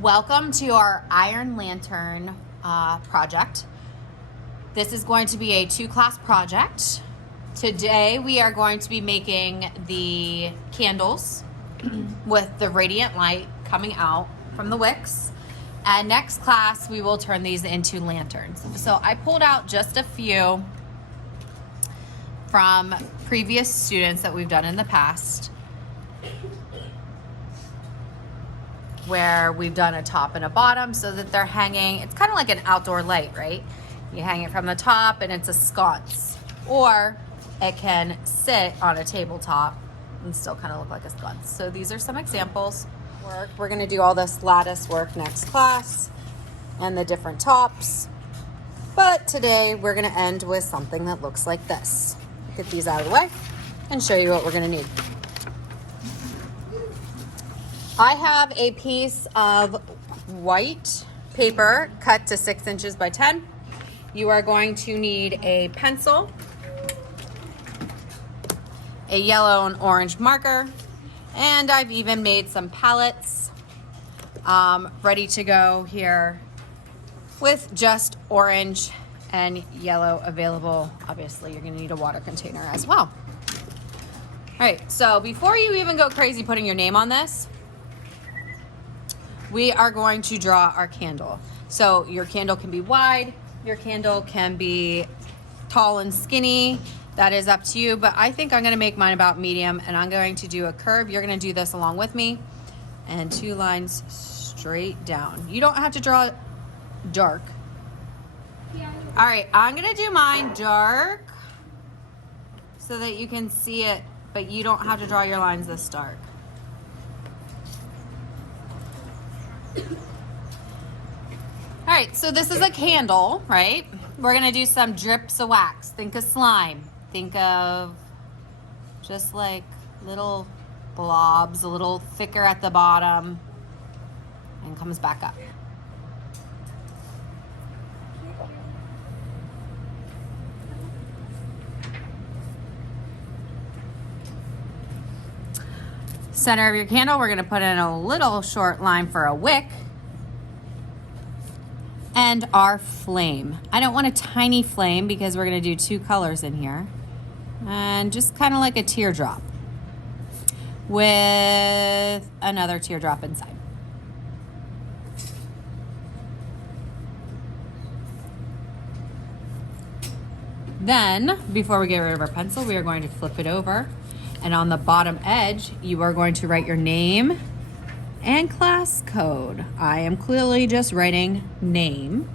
Welcome to our iron lantern project. This is going to be a 2-class project. Today we are going to be making the candles with the radiant light coming out from the wicks. And next class we will turn these into lanterns. So I pulled out just a few from previous students that we've done in the past, where we've done a top and a bottom so that they're hanging. It's kind of like an outdoor light, right? You hang it from the top and it's a sconce, or it can sit on a tabletop and still kind of look like a sconce. So these are some examples. We're going to do all this lattice work next class and the different tops, but today we're going to end with something that looks like this. Get these out of the way and show you what we're going to need. I have a piece of white paper cut to 6 inches by 10. You are going to need a pencil, a yellow and orange marker, and I've even made some palettes ready to go here with just orange and yellow available. Obviously, you're going to need a water container as well. All right, so before you even go crazy putting your name on this, we are going to draw our candle. So your candle can be wide, your candle can be tall and skinny. That is up to you, but I think I'm gonna make mine about medium, and I'm going to do a curve. You're gonna do this along with me, and 2 lines straight down. You don't have to draw dark. All right, I'm gonna do mine dark so that you can see it, but you don't have to draw your lines this dark. All right, so this is a candle, right? We're gonna do some drips of wax. Think of slime. Think of just like little blobs, a little thicker at the bottom, and comes back up. Center of your candle, we're gonna put in a little short line for a wick. And our flame. I don't want a tiny flame because we're gonna do 2 colors in here. And just kind of like a teardrop with another teardrop inside. Then, before we get rid of our pencil, we are going to flip it over. And on the bottom edge, you are going to write your name and class code. I am clearly just writing name,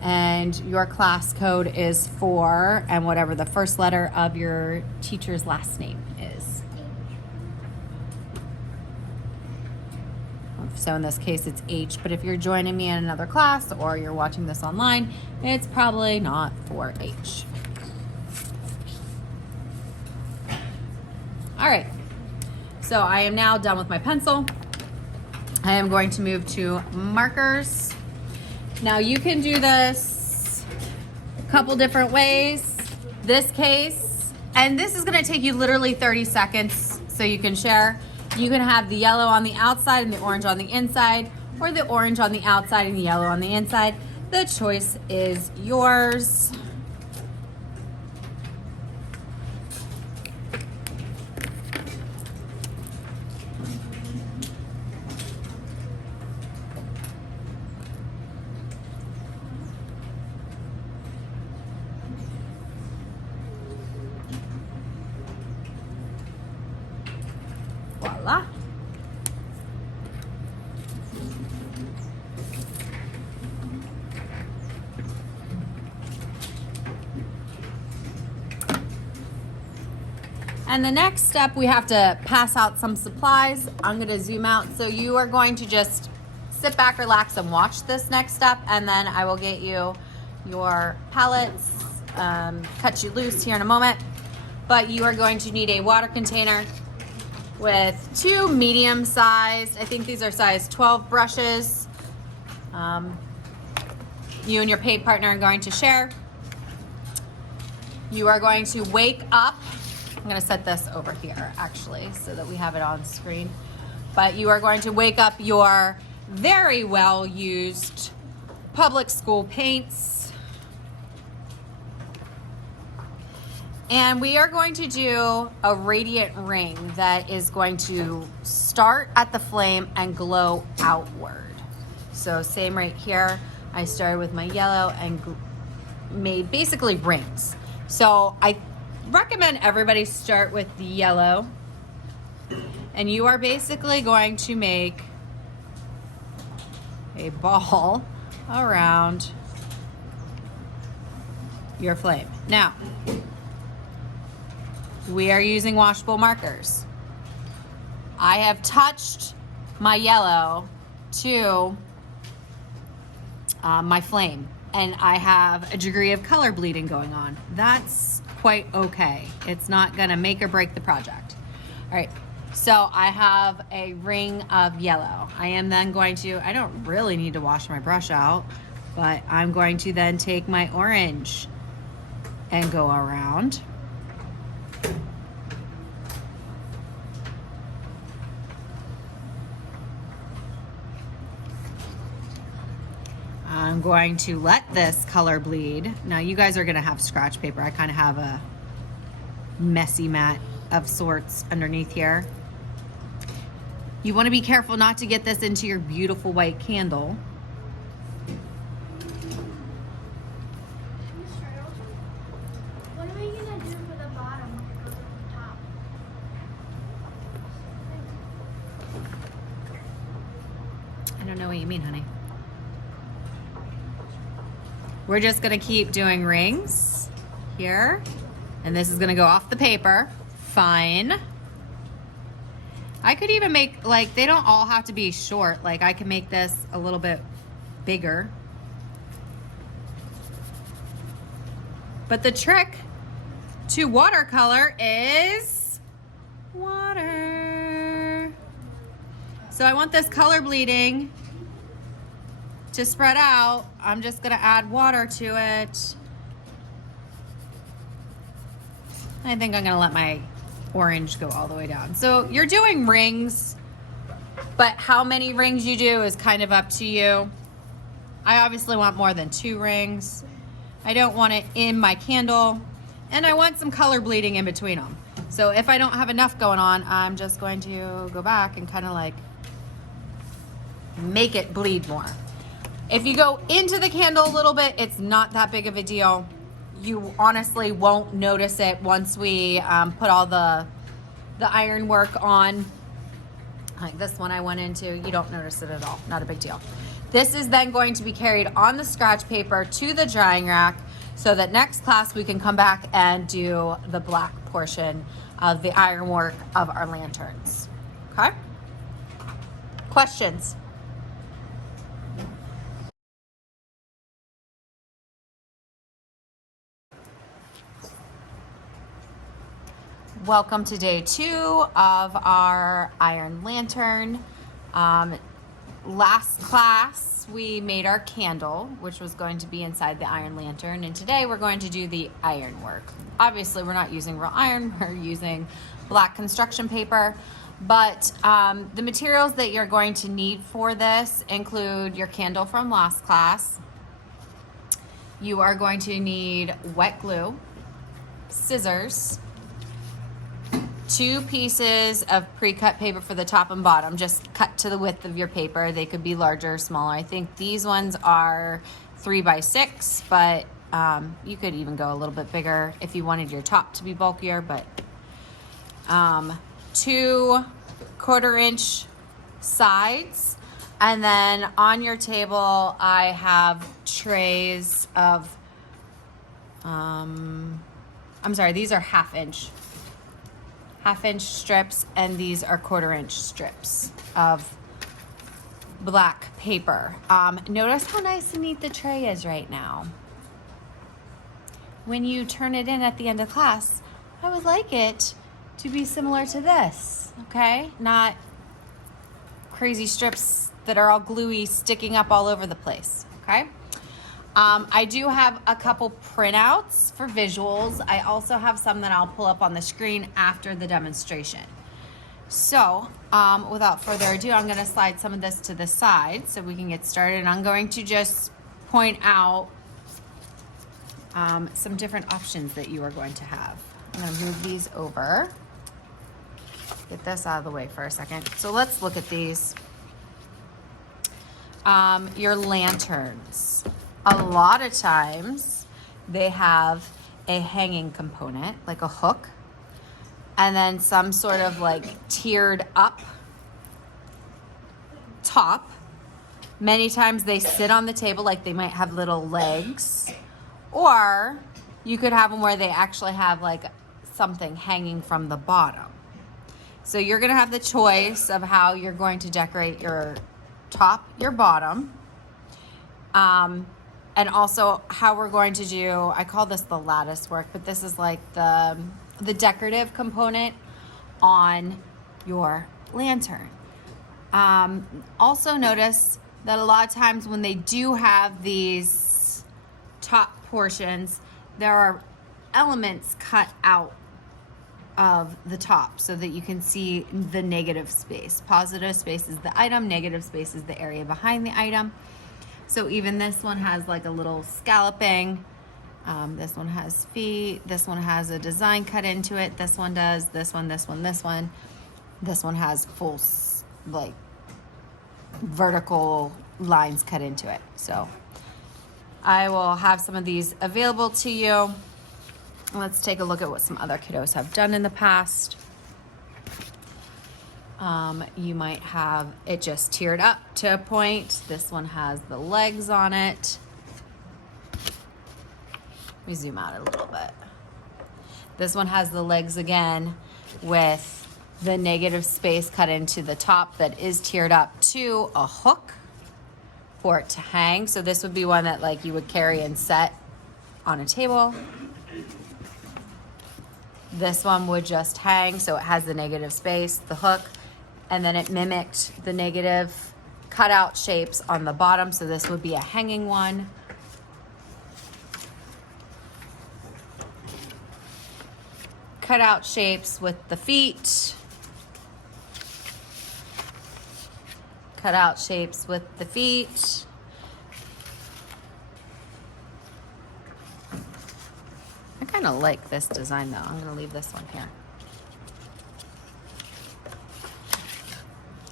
and your class code is 4 and whatever the first letter of your teacher's last name is. So in this case it's H, but if you're joining me in another class or you're watching this online, it's probably not 4H. All right, so I am now done with my pencil. I am going to move to markers. Now you can do this a couple different ways. This case, and this is gonna take you literally 30 seconds so you can share. You can have the yellow on the outside and the orange on the inside, or the orange on the outside and the yellow on the inside. The choice is yours. Voila. And the next step, we have to pass out some supplies. I'm going to zoom out. So you are going to just sit back, relax, and watch this next step. And then I will get you your palettes, cut you loose here in a moment. But you are going to need a water container with 2 medium sized, I think these are size 12 brushes. You and your paid partner are going to share. You are going to wake up. I'm going to set this over here actually so that we have it on screen. But you are going to wake up your very well used public school paints. And we are going to do a radiant ring that is going to start at the flame and glow outward. So same right here. I started with my yellow and made basically rings. So I recommend everybody start with the yellow. And you are basically going to make a ball around your flame. Now, we are using washable markers. I have touched my yellow to my flame, and I have a degree of color bleeding going on. That's quite okay. It's not gonna make or break the project. All right, so I have a ring of yellow. I am then going to, I don't really need to wash my brush out, but I'm going to then take my orange and go around. I'm going to let this color bleed. Now you guys are gonna have scratch paper. I kind of have a messy mat of sorts underneath here. You wanna be careful not to get this into your beautiful white candle. What are we gonna do for the bottom when it goes over the top? I don't know what you mean, honey. We're just gonna keep doing rings here, and this is gonna go off the paper. Fine. I could even make, like, they don't all have to be short. Like, I can make this a little bit bigger. But the trick to watercolor is water. So I want this color bleeding to spread out. I'm just gonna add water to it. I think I'm gonna let my orange go all the way down. So you're doing rings, but how many rings you do is kind of up to you. I obviously want more than 2 rings. I don't want it in my candle, and I want some color bleeding in between them. So if I don't have enough going on, I'm just going to go back and kind of like make it bleed more. If you go into the candle a little bit, it's not that big of a deal. You honestly won't notice it once we put all the ironwork on. Like this one I went into, you don't notice it at all, not a big deal. This is then going to be carried on the scratch paper to the drying rack so that next class we can come back and do the black portion of the ironwork of our lanterns. Okay? Questions? Welcome to day 2 of our iron lantern. Last class we made our candle, which was going to be inside the iron lantern, and today we're going to do the iron work. Obviously we're not using real iron, we're using black construction paper, but the materials that you're going to need for this include your candle from last class. You are going to need wet glue, scissors, 2 pieces of pre-cut paper for the top and bottom, just cut to the width of your paper. They could be larger or smaller. I think these ones are 3 by 6, but you could even go a little bit bigger if you wanted your top to be bulkier, but 2 1/4-inch sides. And then on your table, I have trays of, I'm sorry, these are 1/2-inch strips, and these are 1/4-inch strips of black paper. Notice how nice and neat the tray is right now. When you turn it in at the end of class, I would like it to be similar to this, okay? Not crazy strips that are all gluey sticking up all over the place, okay? I do have a couple printouts for visuals. I also have some that I'll pull up on the screen after the demonstration. So without further ado, I'm going to slide some of this to the side so we can get started. And I'm going to just point out some different options that you are going to have. I'm going to move these over. Get this out of the way for a second. So let's look at these. Your lanterns. A lot of times they have a hanging component, like a hook, and then some sort of like tiered up top. Many times they sit on the table like they might have little legs, or you could have them where they actually have like something hanging from the bottom. So you're gonna have the choice of how you're going to decorate your top, your bottom, and also how we're going to do, I call this the lattice work, but this is like the decorative component on your lantern. Also notice that a lot of times when they do have these top portions, there are elements cut out of the top so that you can see the negative space. Positive space is the item, negative space is the area behind the item. So even this one has like a little scalloping. This one has feet. This one has a design cut into it. This one does. This one, this one, this one. This one has full like vertical lines cut into it. So I will have some of these available to you. Let's take a look at what some other kiddos have done in the past. You might have it just tiered up to a point. This one has the legs on it. Let me zoom out a little bit. This one has the legs again with the negative space cut into the top that is tiered up to a hook for it to hang. So this would be one that like you would carry and set on a table. This one would just hang, so it has the negative space, the hook, and then it mimicked the negative cutout shapes on the bottom, so this would be a hanging one. Cutout shapes with the feet. Cutout shapes with the feet. I kind of like this design though. I'm going to leave this one here.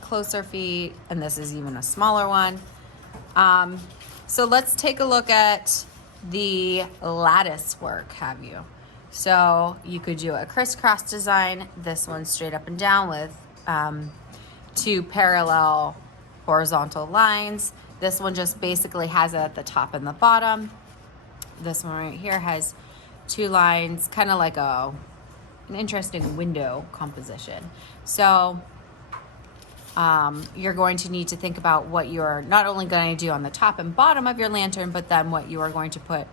Closer feet, and this is even a smaller one. So let's take a look at the lattice work, have you? So you could do a crisscross design, this one straight up and down with two parallel horizontal lines. This one just basically has it at the top and the bottom. This one right here has two lines, kind of like an interesting window composition. So you're going to need to think about what you're not only going to do on the top and bottom of your lantern, but then what you are going to put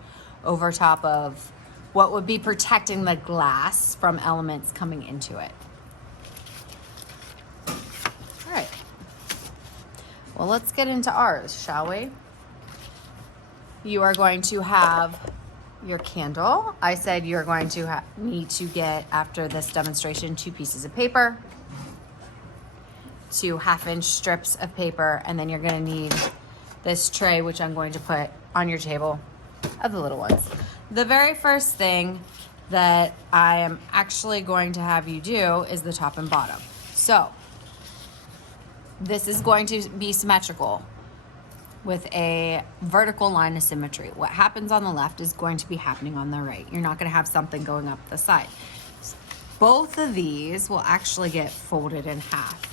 over top of what would be protecting the glass from elements coming into it. All right. Well, let's get into ours, shall we? You are going to have your candle. I said you're going to need to get, after this demonstration, 2 pieces of paper, 2 half-inch strips of paper, and then you're going to need this tray, which I'm going to put on your table of the little ones. The very first thing that I am actually going to have you do is the top and bottom. So this is going to be symmetrical with a vertical line of symmetry. What happens on the left is going to be happening on the right. You're not going to have something going up the side. Both of these will actually get folded in half.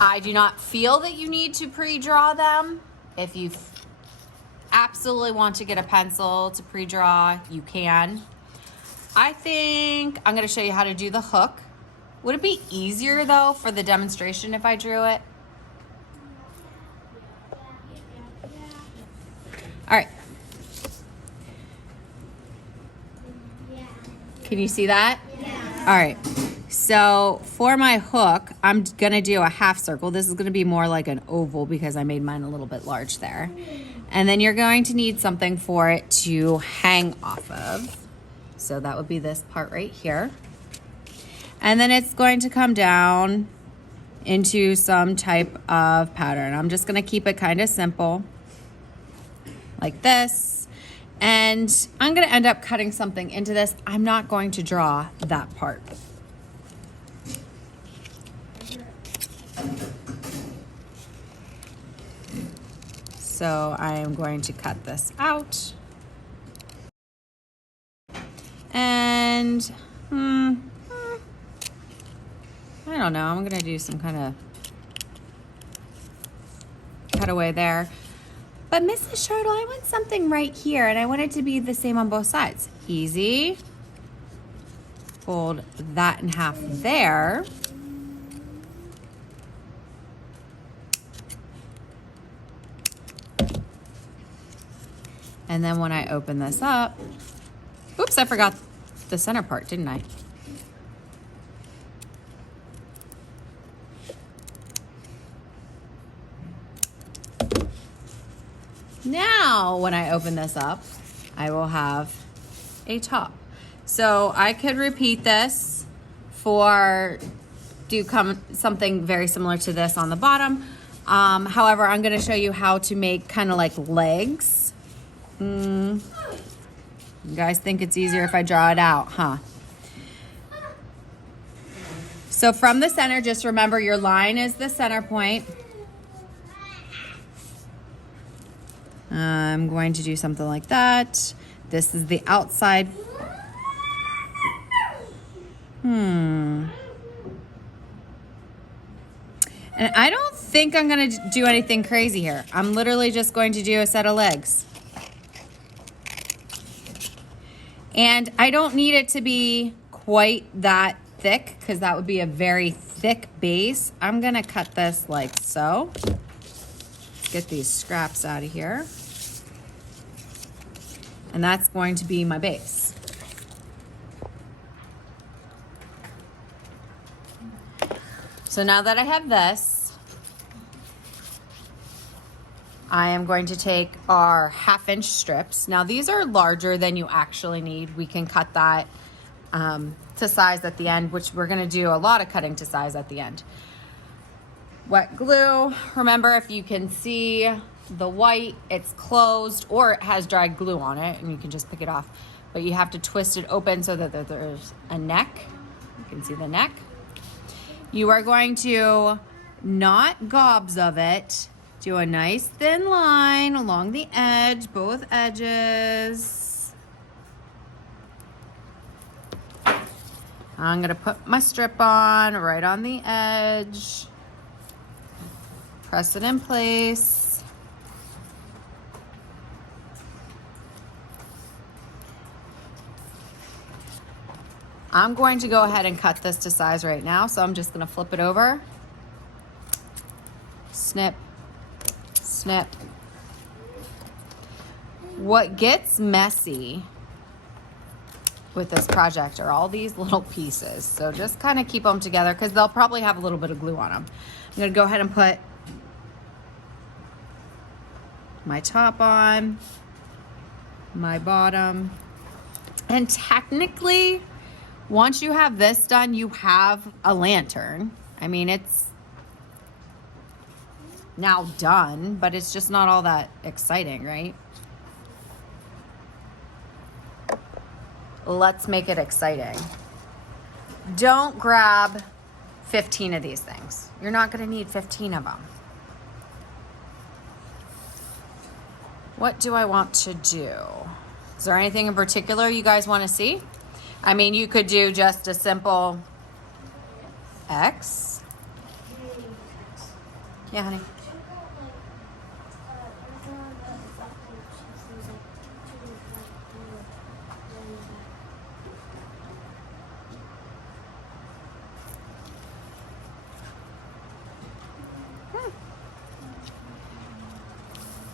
I do not feel that you need to pre-draw them. If you absolutely want to get a pencil to pre-draw, you can. I think I'm going to show you how to do the hook. Would it be easier though for the demonstration if I drew it? All right. Can you see that? Yeah. All right. So for my hook, I'm gonna do a half circle. This is gonna be more like an oval because I made mine a little bit large there. And then you're going to need something for it to hang off of. So that would be this part right here. And then it's going to come down into some type of pattern. I'm just gonna keep it kind of simple, like this. And I'm gonna end up cutting something into this. I'm not going to draw that part. So I am going to cut this out. And I don't know, I'm gonna do some kind of cutaway there. But Mrs. Shardle, I want something right here, and I want it to be the same on both sides. Easy. Fold that in half there. And then when I open this up, oops, I forgot the center part, didn't I? Now, when I open this up, I will have a top. So I could repeat this for something very similar to this on the bottom. However, I'm gonna show you how to make kind of like legs. You guys think it's easier if I draw it out, huh? So from the center, just remember your line is the center point. I'm going to do something like that. This is the outside. And I don't think I'm gonna do anything crazy here. I'm literally just going to do a set of legs. And I don't need it to be quite that thick because that would be a very thick base. I'm gonna cut this like so. Let's get these scraps out of here. And that's going to be my base. So now that I have this, I am going to take our 1/2 inch strips. Now these are larger than you actually need. We can cut that to size at the end, which we're gonna do a lot of cutting to size at the end. Wet glue, remember if you can see the white, it's closed or it has dried glue on it and you can just pick it off. But you have to twist it open so that there's a neck. You can see the neck. You are going to, not gobs of it, do a nice thin line along the edge, both edges. I'm gonna put my strip on right on the edge. Press it in place. I'm going to go ahead and cut this to size right now, so I'm just gonna flip it over. Snip, snip. What gets messy with this project are all these little pieces. So just kind of keep them together because they'll probably have a little bit of glue on them. I'm gonna go ahead and put my top on, my bottom, and technically, once you have this done, you have a lantern. I mean, it's now done, but it's just not all that exciting, right? Let's make it exciting. Don't grab 15 of these things. You're not gonna need 15 of them. What do I want to do? Is there anything in particular you guys want to see? I mean, you could do just a simple X. Yeah, honey.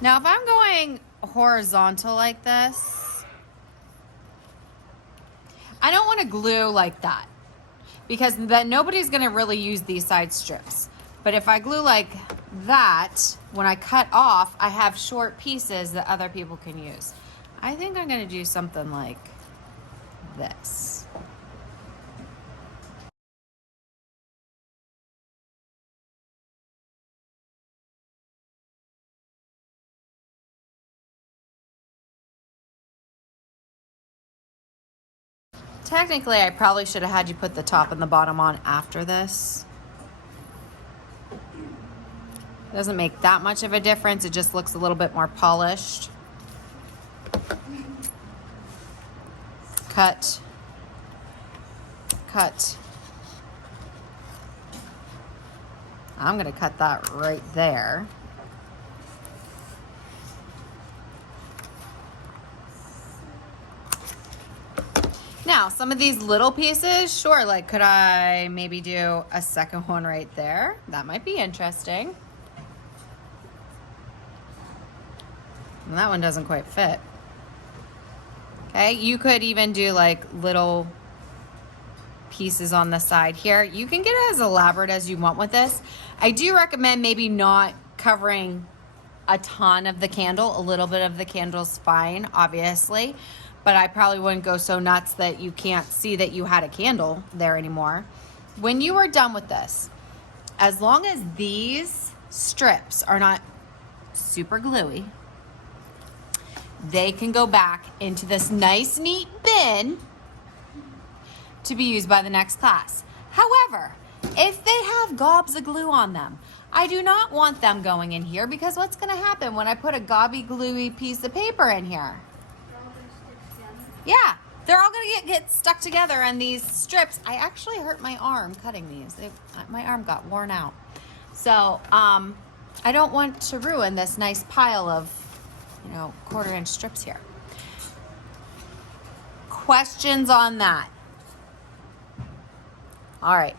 Now, if I'm going horizontal like this, I don't want to glue like that because then nobody's going to really use these side strips. But if I glue like that, when I cut off, I have short pieces that other people can use. I think I'm going to do something like this. Technically, I probably should have had you put the top and the bottom on after this. Doesn't make that much of a difference. It just looks a little bit more polished. Cut. Cut. I'm gonna cut that right there. Now, some of these little pieces, sure, like could I maybe do a second one right there? That might be interesting. And that one doesn't quite fit. Okay, you could even do like little pieces on the side here. You can get as elaborate as you want with this. I do recommend maybe not covering a ton of the candle. A little bit of the candle's fine, obviously, but I probably wouldn't go so nuts that you can't see that you had a candle there anymore. When you are done with this, as long as these strips are not super gluey, they can go back into this nice, neat bin to be used by the next class. However, if they have gobs of glue on them, I do not want them going in here, because what's gonna happen when I put a gobby gluey piece of paper in here? Yeah, they're all gonna get stuck together, and these strips, I actually hurt my arm cutting these. My arm got worn out. So I don't want to ruin this nice pile of, 1/4 inch strips here. Questions on that? All right.